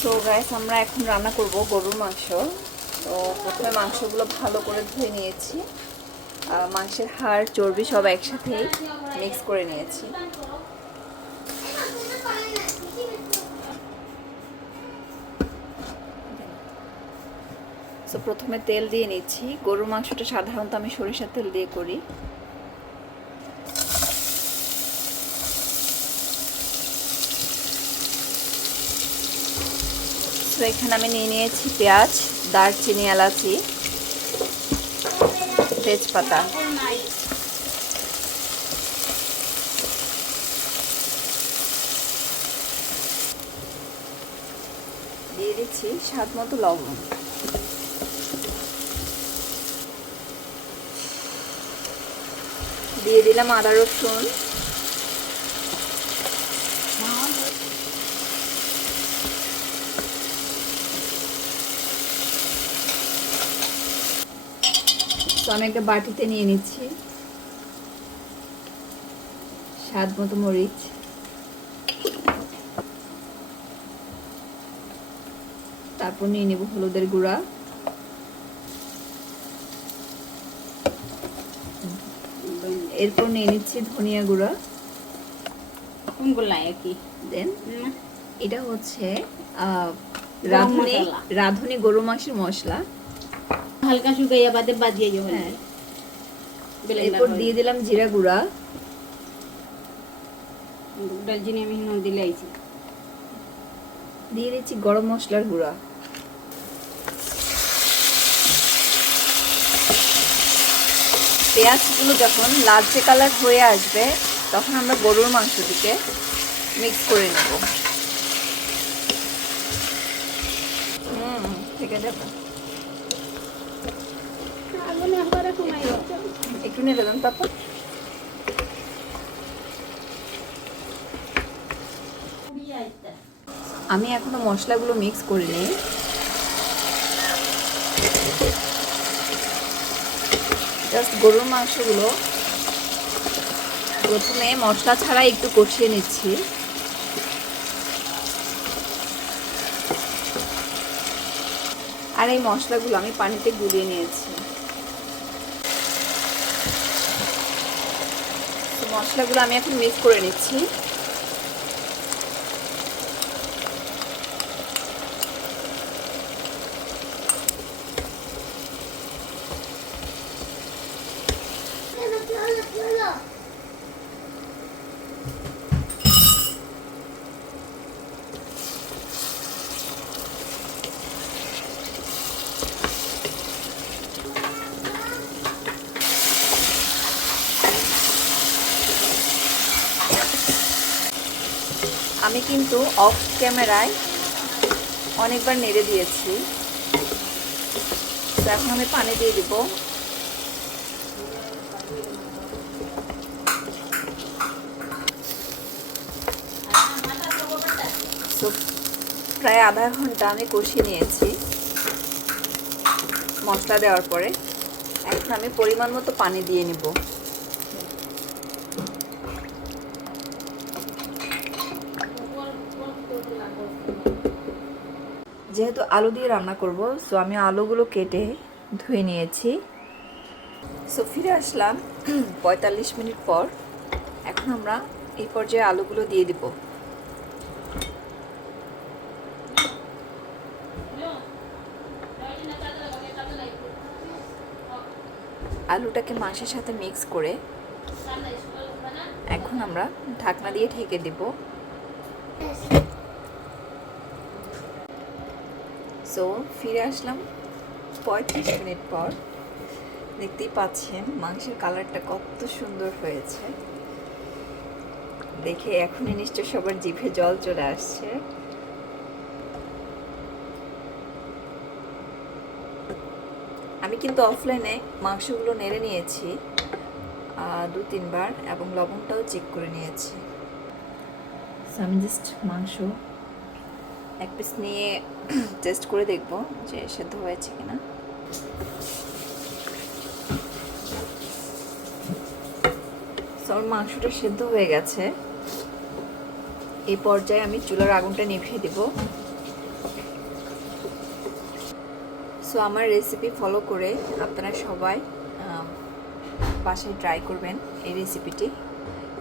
So guys, আমরা এখন রান্না করব গরুর মাংস। তো প্রথমে মাংসগুলো ভালো করে ধুয়ে নিয়েছি। মাংসের হাড় চর্বি সব একসাথেই মিক্স করে নিয়েছি। সো প্রথমে তেল দিয়ে নিচ্ছি। গরুর মাংসটা সাধারণত আমি সরিষার তেল দিয়ে করি। তো এখানে আমি নিয়ে নিয়েছি পেঁয়াজ, দারচিনি, এলাচি, তেজপাতা। দিয়ে দিচ্ছি স্বাদ মতো লবণ। দিয়ে দিলাম আদা রসুন। তো আমি একটা বাটিতে নিয়ে নিচ্ছি স্বাদ মতো মরিচ, তারপর নিয়ে নেব হলুদের গুঁড়া, এরপর নিয়ে নিচ্ছি ধনিয়া গুঁড়া। কোনগুলা একই দেন এটা হচ্ছে রাঁধুনি গরু মাংসের মশলা। হালকা শুকাইয়া বাদে বাজিয়ে যাবে। হ্যাঁ, এরপর দিয়ে দিলাম জিরা গুঁড়া, দারচিনি আমি দিলে আইছি। দিয়ে দিচ্ছি গরম মশলার গুঁড়া। পেঁয়াজগুলো যখন লালচে কালার হয়ে আসবে তখন আমরা গরুর মাংসটিকে মিক্স করে নেব। ঠিক আছে, একটু নেড়ে দেন। তারপর আমি এখনো মশলাগুলো মিক্স করিনি। জাস্ট গরুর মাংসগুলো প্রথমে মশলা ছাড়া একটু কষিয়ে নিচ্ছি। আর এই মশলাগুলো আমি পানিতে গুলিয়ে নিয়েছি। তো মশলাগুলো আমি এখন মিক্স করে নিচ্ছি। আমি কিন্তু অফ ক্যামেরায় অনেকবার নেড়ে দিয়েছি। তো এখন আমি পানি দিয়ে দিব। তো প্রায় আধা ঘন্টা আমি কষিয়ে নিয়েছি মশলা দেওয়ার পরে। এখন আমি পরিমাণ মতো পানি দিয়ে নিব। যেহেতু আলু দিয়ে রান্না করব, সো আমি আলুগুলো কেটে ধুয়ে নিয়েছি। সো ফিরে আসলাম 45 মিনিট পর। এখন আমরা এই পর্যায়ে আলুগুলো দিয়ে দিব। আলুটাকে মাংসের সাথে মিক্স করে এখন আমরা ঢাকনা দিয়ে ঢেকে দেব। সো ফিরে আসলাম 35 মিনিট পর। দেখতেই পাচ্ছেন মাংসের কালারটা কত সুন্দর হয়েছে। দেখে এখনই নিশ্চয় সবার জিভে জল চলে আসছে। আমি কিন্তু অফলাইনে মাংসগুলো নেড়ে নিয়েছি 2-3 বার এবং লবণটাও চেক করে নিয়েছি। আমি জাস্ট মাংস এক পিস নিয়ে টেস্ট করে দেখব যে সেদ্ধ হয়েছে কিনা। সব মাংসটা সেদ্ধ হয়ে গেছে। এই পর্যায়ে আমি চুলার আগুনটা নিভিয়ে দেব সো আমার রেসিপি ফলো করে আপনারা সবাই বাসায় ট্রাই করবেন এই রেসিপিটি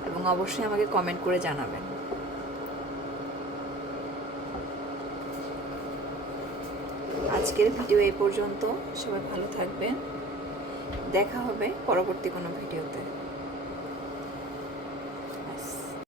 এবং অবশ্যই আমাকে কমেন্ট করে জানাবেন। আজকের ভিডিও এই পর্যন্ত। সবাই ভালো থাকবেন, দেখা হবে পরবর্তী কোনো ভিডিওতে।